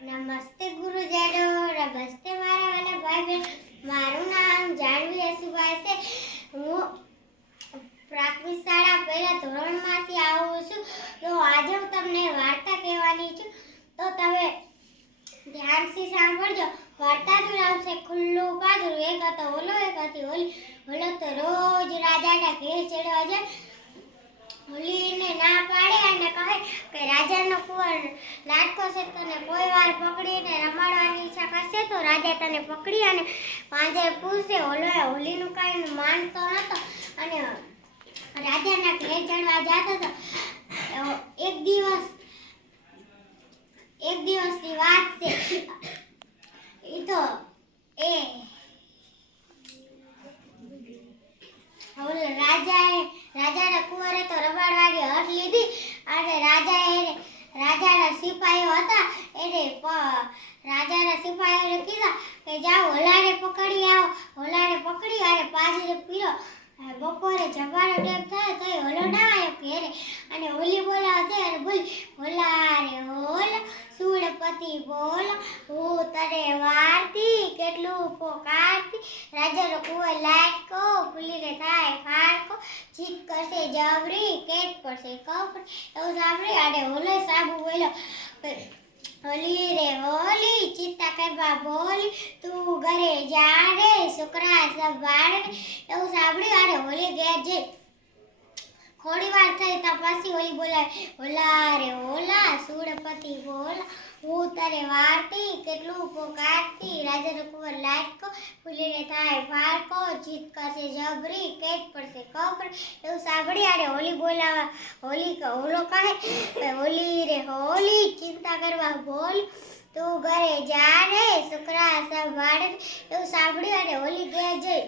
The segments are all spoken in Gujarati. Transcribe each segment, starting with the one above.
નમસ્તે ગુરુજનો, નમસ્તે મારા વાલા ભાઈ બહેન. મારું નામ જાનવી હસીભાઈ છે. હું પ્રાથમિક શાળા પહેલા ધોરણમાંથી આવું છું. તો આજે હું તમને વાર્તા કહેવાની છું. તો તમે ધ્યાનથી સાંભળજો. વાર્તાનું નામ છે ખુલ્લું પાંજરું. એક હતો ઓલો, એક હતી ઓલી. ઓલો તો રોજ રાજાના ઘેર ચડવા જાય. ઓલીને ના પાડે અને કહે કે રાજાનો કુંવર લાડકો છે, તને કોઈ વાર પકડીને રમાડવાની ઈચ્છા કરશે તો રાજા તને પકડી અને પાંજરે પૂછશે. ઓલીનું કાંઈ માનતો નહોતો અને રાજાના ઘેર ચડવા જતો હતો. એક દિવસની વાત છે. રાજાના કુંવરે તો રમાડવાની હઠ લીધી અને રાજાના સિપાહીઓ હતા એને રાજાના સિપાહીઓને કીધા કે જાઓ ઓલાને પકડી આવો. ઓલાને પકડી અને પાંજરે પીરો. બપોરે જમવાનો ટાઈમ થાય તો ઓલો ના આવ્યો ઘેરે અને ઓલી બોલાવે છે અને બોલી, ઓલા રે ઓલા સુરપતિ બોલ, હું તને વારતી કેટલું પોકારતી. રાજાનો કુંવર લાડકો, ભૂલીને થાય ફાડકો. જીત કરશે જબરી, કેટ પડશે કપરી. એવું સાંભળી અને ઓલો સાબુ બોલ્યો, ઓલી રે ઓલી ચિંતા કરવા બોલી, તું ઘરે જા રે છોકરા સંભાળે. એવું સાંભળ્યું અને ઓલી ઘેર જઈ. થોડી વાર થઈ તો પછી ઓલી બોલાય, ઓલા રે ઓલા સુરપતિ બોલ, હું તને વારતી કેટલું પોકારતી. રાજાનો કુંવર લાડકો, ભૂલીને થાય ફાડકો. જીત કરશે જબરી, કેટ પડશે કપરી. એવું સાંભળી અને ઓલો કહે, ઓલી રે ઓલી ચિંતા કરવા બોલ, તું ઘરે જા રે છોકરા સંભાળે. એવું સાંભળ્યું અને ઓલી ઘેર જઈ.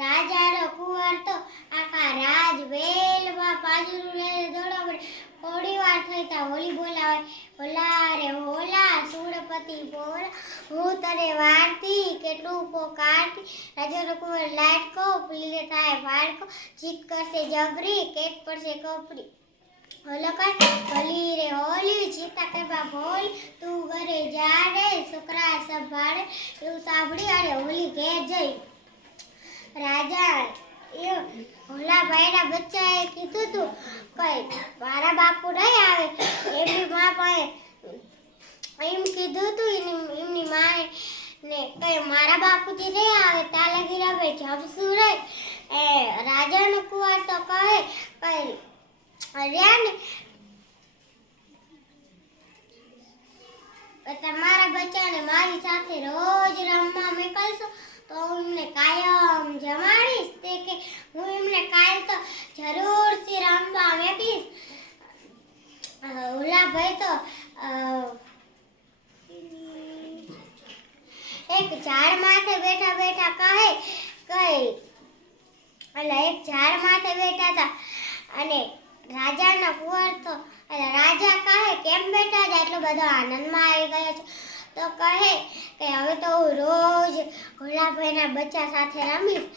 રાજાનો કુંવર તો આખા રાજમહેલમાં પાંજરું લઈને દોડવા પડે. થોડી વાર થઈ તો ઓલી બોલાવે, ઓલા રે ઓલા સુરપતિ બોલ, હું તને વારતી કેટલું પોકારતી. રાજાનો કુંવર લાડકો, ભૂલીને થાય ફાડકો. જીત કરશે જબરી, કેટ પડશે કપરી. ઓલો કહે, ઓલી રે ઓલી ચિંતા કરવા બોલ, તું ઘરે જા રે છોકરા સંભાળે. એવું સાંભળી અને ઓલી ઘેર જઈ. ઓલા ભાઈના બચ્ચાએ કીધું તું કઈ મારા બાપુ નહીં આવે. એમની મા પાસે એમ કીધું તું એમની માએ ને કઈ મારા બાપુજી નહીં આવે ત્યાં લગી રમે જમશું રહી. રાજાનો કુંવર તો કહે કઈ રહ્યા ને તમારા બચ્ચાને મારી સાથે રોજ રમવા મોકલશો તો હું એમને કાયમ જમાડીશ. તે કે હું એમને કાલ તો જરૂરથી રમવા મોકલીશ. ઓલા ભાઈ તો એક ઝાડ માથે બેઠા બેઠા એક ઝાડ માથે બેઠા હતા અને રાજાના કુંવર તો રાજા કહે, કેમ બેઠા હતા? એટલો બધો આનંદમાં આવી ગયો છે. તો કહે કે હવે તો હું રોજ ઓલા ભાઈના બચ્ચા સાથે રમીશ.